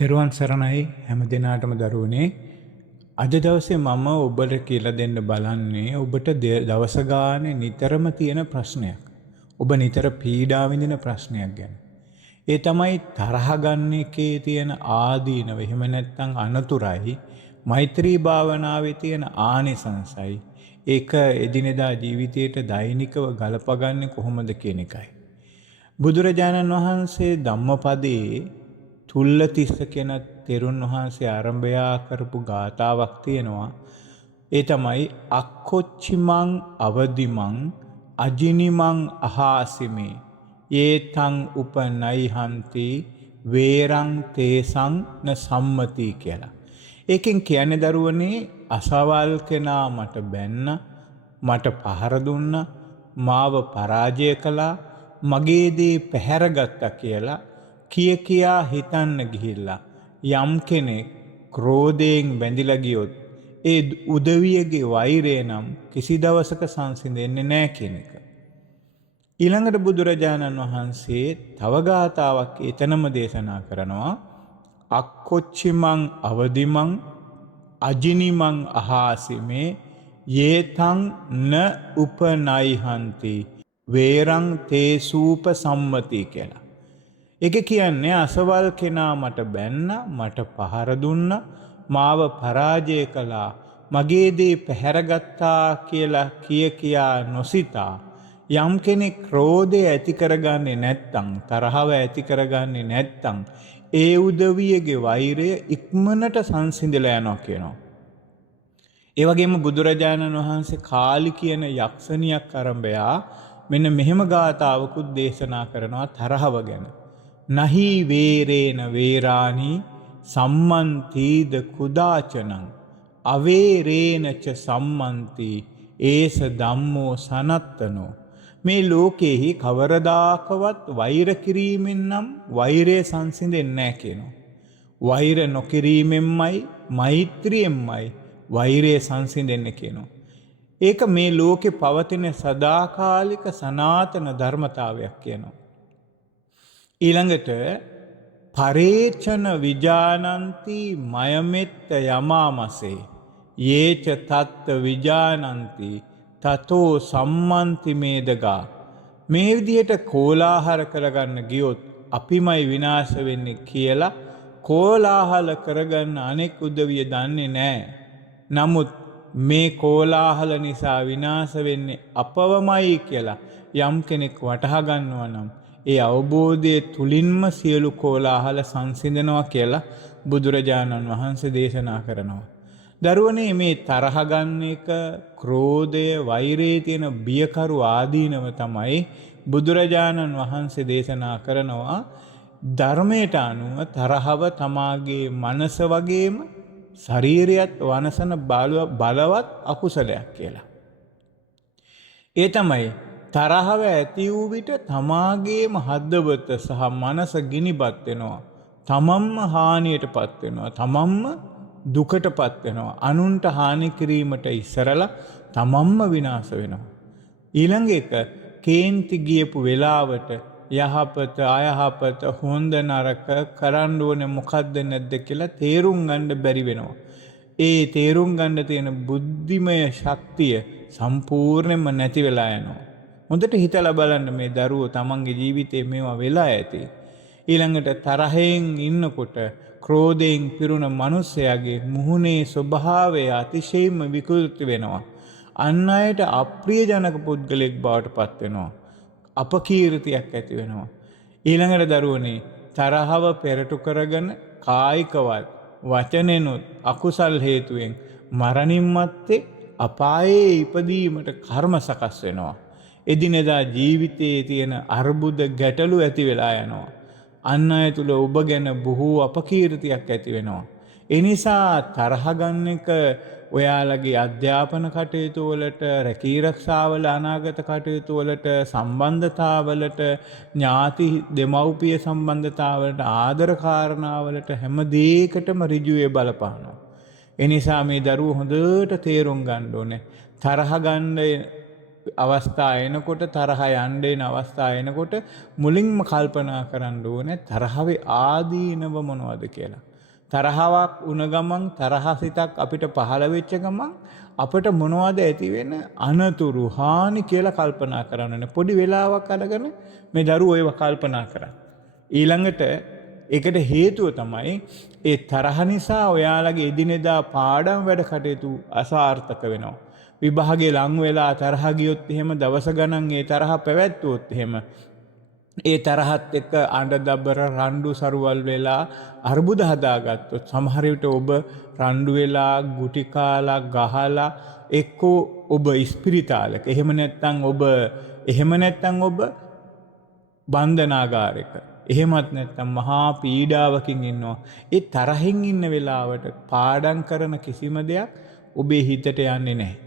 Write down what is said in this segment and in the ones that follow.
තෙරුවන් සරණයි හැම දිනාටම දරුවනේ. අද දවසේ මම ඔබට කියලා දෙන්න බලන්නේ ඔබට දවස ගානේ නිතරම තියෙන ප්‍රශ්නයක්. ඔබ නිතර පීඩා විඳින ප්‍රශ්නයක් ගැන. ඒ තමයි තරහ ගන්න එකේ තියෙන ආදීනව. එහෙම නැත්නම් අනතුරයි මෛත්‍රී භාවනාවේ තියෙන ආනිසංසයි. ඒක එදිනෙදා ජීවිතයට දෛනිකව ගලපගන්නේ කොහොමද කියන එකයි. බුදුරජාණන් වහන්සේ ධම්මපදයේ තුල්ලතිස්ස කියන තෙරුන් වහන්සේ ආරම්භයා කරපු ගාථාවක් තියෙනවා. ඒ තමයි අක්කොච්චිමං අවදිමං අජිනිමං අහාසිමේ ඒතං උපනයිහන්ති වේරං තේසං න සම්මති කියලා. ඒකෙන් කියන්නේ දරුවනේ අසවල් කෙනා මට බැන්න, මට පහර දුන්න, මාව පරාජය කළා, මගේ දේ පැහැරගත්තා කියලා කියා හිතන්න ගිහිල්ලා යම් කෙනෙක් ක්‍රෝධයෙන් බැඳිලා ගියොත් ඒ උදවියගේ වෛරය නම් කිසි දවසක සංසිඳෙන්නේ නැහැ කියන එක. ඊළඟට බුදුරජාණන් වහන්සේ තව ගාතාවක් එතනම දේශනා කරනවා. අක්කොච්චිමං අවදිමං අජිනිමං අහාසිමේ යේතං න උපනයිහන්ති වේරං තේසූප සම්මති කියලා. ඒක කියන්නේ අසවල් කෙනා මට බැන්න, මට පහර දුන්න, මාව පරාජය කළා, මගේ දේ පැහැරගත්තා කියලා කියා නොසිතා යම් කෙනෙක් ක්‍රෝධය ඇති කරගන්නේ නැත්තම්, තරහව ඇති කරගන්නේ නැත්තම් ඒ උදවියගේ වෛරය ඉක්මනට සංසිඳලා යනවා කියනවා. ඒ වගේම බුදුරජාණන් වහන්සේ කාලි කියන යක්ෂණියක් ආරම්භයා මෙන්න මෙහෙම ගාතාවකුත් දේශනා කරනවා තරහව ගැන. නහි වේරේන වේරාණි සම්මන්තිද කුදාචනං අවේරේනච සම්මන්ති ඒස ධම්මෝ සනත්තනෝ. මේ ලෝකෙහි කවරදාකවත් වෛර කිරීමෙන් නම් වෛරය සංසිඳෙන්නේ නැහැ කියනවා. වෛර නොකිරීමෙන්මයි මෛත්‍රියෙන්මයි වෛරය සංසිඳෙන්නේ කියනවා. ඒක මේ ලෝකේ පවතින සදාකාලික සනාතන ධර්මතාවයක් කියනවා. ඊළඟට පරේචන විජානන්ති මයමෙත්ත යමාමසේ යේච තත්ත විජානන්ති තතෝ සම්මන්ති මේදගා. මේ විදිහට කෝලාහල කරගන්න ගියොත් අපිමයි විනාශ වෙන්නේ කියලා කෝලාහල කරගන්න අනෙක් උදවිය දන්නේ නැහැ. නමුත් මේ කෝලාහල නිසා විනාශ වෙන්නේ අපවමයි කියලා යම් කෙනෙක් වටහා ගන්නවා නම් ඒ අවබෝධයේ තුලින්ම සියලු කෝලාහල සංසිඳනවා කියලා බුදුරජාණන් වහන්සේ දේශනා කරනවා. දරුවනේ මේ තරහ ගන්න එක, ක්‍රෝධය, වෛරයේ තියෙන බියකරු ආදීනව තමයි බුදුරජාණන් වහන්සේ දේශනා කරනවා. ධර්මයට අනුව තරහව තමාගේ මනස වගේම ශරීරයත් වනසන බලවත් අකුසලයක් කියලා. ඒ තමයි තරහව ඇති වූ විට තමාගේම හදවත සහ මනස ගිනිපත් වෙනවා. තමන්ම හානියටපත් වෙනවා. තමන්ම දුකටපත් වෙනවා. අනුන්ට හානි කිරීමට ඉස්සරලා තමන්ම විනාශ වෙනවා. ඊළඟ එක කේන්ති ගියපු වෙලාවට යහපත අයහපත හොඳ නරක කරන්න ඕනේ මොකද්ද නැද්ද කියලා තේරුම් ගන්න බැරි වෙනවා. ඒ තේරුම් ගන්න තියෙන බුද්ධිමය ශක්තිය සම්පූර්ණයෙන්ම නැති වෙලා යනවා. හොඳට හිතලා බලන්න මේ දරුවෝ තමන්ගේ ජීවිතේ මේවා වෙලා ඇති. ඊළඟට තරහෙන් ඉන්නකොට ක්‍රෝධයෙන් පිරුණ මිනිසයාගේ මුහුණේ ස්වභාවය අතිශයින්ම විකෘති වෙනවා. අන් අයට අප්‍රියජනක පුද්ගලෙක් බවට පත් වෙනවා. අපකීර්තියක් ඇති වෙනවා. ඊළඟට දරුවනේ තරහව පෙරටු කරගෙන කායිකවත් වචනෙනුත් අකුසල් හේතුවෙන් මරණින් මත්තේ අපායේ ඉපදීමට කර්ම සකස් වෙනවා. එදිනෙදා ජීවිතයේ තියෙන අර්බුද ගැටලු ඇති වෙලා යනවා. අන් අය තුල ඔබ ගැන බොහෝ අපකීර්තියක් ඇති වෙනවා. ඒ නිසා තරහ ගන්න එක ඔයාලගේ අධ්‍යාපන කටයුතු වලට, රැකී රක්ෂාවල අනාගත කටයුතු වලට, සම්බන්ධතාවලට, ඥාති දෙමව්පිය සම්බන්ධතාවලට, ආදර කාරණාවලට හැම දෙයකටම ඍජුවේ බලපානවා. ඒ නිසා මේ දරුවෝ හොඳට තේරුම් ගන්න ඕනේ තරහ ගන්න අවස්ථා එනකොට තරහ යන්න එන අවස්ථා එනකොට මුලින්ම කල්පනා කරන්න ඕනේ තරහවේ ආදීනව මොනවද කියලා. තරහාවක් වුණ ගමන් තරහසිතක් අපිට පහළ වෙච්ච ගමන් අපිට මොනවද ඇති වෙන අනතුරු හානි කියලා කල්පනා කරන්න ඕනේ. පොඩි වෙලාවක් අරගෙන මේ දරුවෝ ඒව කල්පනා කරා. ඊළඟට ඒකට හේතුව තමයි ඒ තරහ නිසා ඔයාලගේ එදිනෙදා පාඩම් වැඩ කටයුතු අසාර්ථක වෙනවා. විභාගේ ලං වෙලා තරහ ගියොත් එහෙම දවස ගණන් ඒ තරහ පැවැත්වුවොත් එහෙම ඒ තරහත් එක්ක අඬ දබර රණ්ඩු සරුවල් වෙලා අර්බුද හදාගත්තොත් සමහර විට ඔබ රණ්ඩු වෙලා ගුටි කාලා ගහලා එක්කෝ ඔබ ඉස්පිරිතාලක එහෙම නැත්නම් ඔබ බන්ධනාගාරයක එහෙමත් නැත්නම් මහා පීඩාවකින් ඉන්නවා. ඒ තරහින් ඉන්න වෙලාවට පාඩම් කරන කිසිම දෙයක් ඔබේ හිතට යන්නේ නැහැ.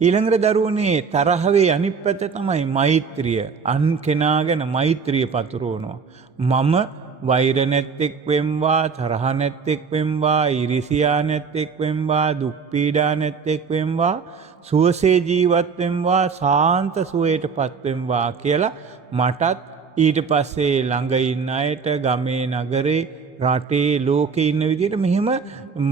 ඊළඟට දරුවනේ තරහවේ අනිත් පැත්ත තමයි මෛත්‍රිය. අන් කෙනා ගැන මෛත්‍රිය පතුරවනවා. මම වෛර නැත්තෙක් වෙම්වා, තරහ නැත්තෙක් වෙම්වා, ඊර්ෂියා නැත්තෙක් වෙම්වා, දුක් පීඩා නැත්තෙක් වෙම්වා, සුවසේ ජීවත් වෙම්වා, සාන්ත සුවයටපත් වෙම්වා කියලා මටත් ඊට පස්සේ ළඟ ඉන්න අයට ගමේ නගරේ රටේ ලෝකේ ඉන්න විදිහට මෙහෙම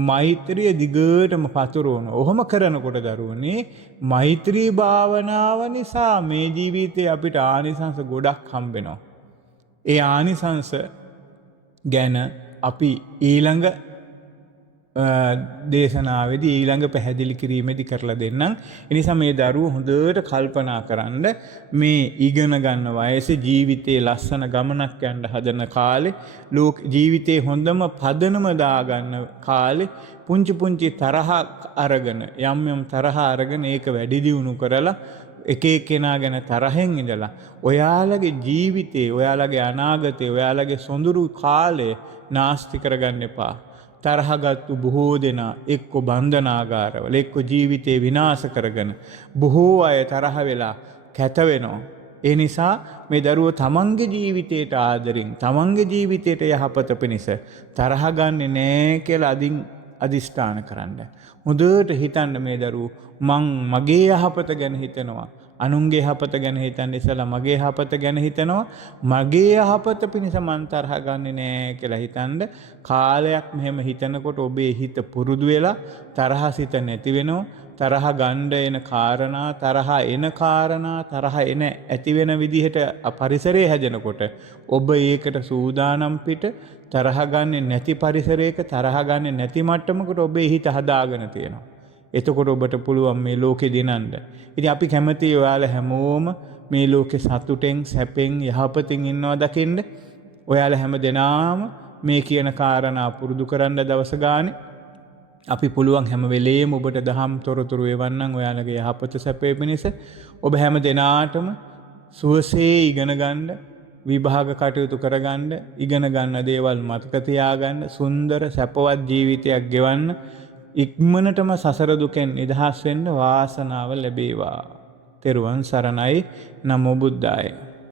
මෛත්‍රිය දිගටම පතුරවන. ඔහොම කරනකොට දරුවනේ මෛත්‍රී භාවනාව නිසා මේ ජීවිතේ අපිට ආනිසංස ගොඩක් හම්බෙනවා. ඒ ආනිසංස ගැන අපි ඊළඟ දේශනාවේදී ඊළඟ පැහැදිලි කිරීමේදී කරලා දෙන්නම්. ඒ නිසා මේ දරුවෝ හොඳට කල්පනා කරන්න මේ ඉගෙන ගන්න වයසේ ජීවිතේ ලස්සන ගමනක් යන්න හදන කාලේ ජීවිතේ හොඳම පදනම දාගන්න කාලේ පුංචි තරහ අරගෙන යම් තරහ අරගෙන ඒක වැඩි දියුණු කරලා එක එක්කෙනා ගැන තරහෙන් ඉඳලා ඔයාලගේ ජීවිතේ ඔයාලගේ අනාගතේ ඔයාලගේ සොඳුරු කාලය නාස්ති කරගන්න එපා. තරහගත්තු බොහෝ දෙනා එක්ක බන්ධනාගාරවල එක්ක ජීවිතේ විනාශ කරගෙන බොහෝ අය තරහ වෙලා කැත වෙනවා. ඒ නිසා මේ දරුවෝ තමන්ගේ ජීවිතයට ආදරින් තමන්ගේ ජීවිතයට යහපත පිණිස තරහ ගන්නෙ නෑ කියලා අදිෂ්ඨාන කරන්න. හොඳට හිතන්න මේ දරුවෝ මගේ යහපත ගැන හිතනවා. අනුන්ගේ යහපත ගැන හිතන්න ඉස්සලා මගේ යහපත ගැන හිතනවා. මගේ යහපත පිණිස මං තරහ ගන්නෙ නෑ කියලා හිතන්න. කාලයක් මෙහෙම හිතනකොට ඔබේ හිත පුරුදු වෙලා තරහසිත නැති වෙනවා. තරහ ගන්න එන කාරණා තරහ එන ඇති වෙන විදිහට පරිසරය හැදෙනකොට ඔබ ඒකට සූදානම් පිට තරහ ගන්නෙ නැති පරිසරයක තරහ ගන්නෙ නැති මට්ටමකට ඔබේ හිත හදාගෙන තියෙනවා. එතකොට ඔබට පුළුවන් මේ ලෝකෙ දිනන්න. ඉතින් අපි කැමතියි ඔයාලා හැමෝම මේ ලෝකෙ සතුටෙන් සැපෙන් යහපතින් ඉන්නවා දකින්න. ඔයාලා හැම දෙනාම මේ කියන කාරණා පුරුදු කරන්න දවස ගානේ අපි පුළුවන් හැම වෙලේම ඔබට දහම් තොරතුරු එවන්නම් ඔයාලගේ යහපත සැපේ පිණිස. ඔබ හැම දෙනාටම සුවසේ ඉගෙන ගන්න, විභාග කටයුතු කරගන්න, ඉගෙන ගන්න දේවල් මතක තියාගන්න, සුන්දර සැපවත් ජීවිතයක් ගෙවන්න, ඉක්මනටම සසර දුකෙන් නිදහස් වෙන්න වාසනාව ලැබේවා. තෙරුවන් සරණයි. නමෝ බුද්ධාය.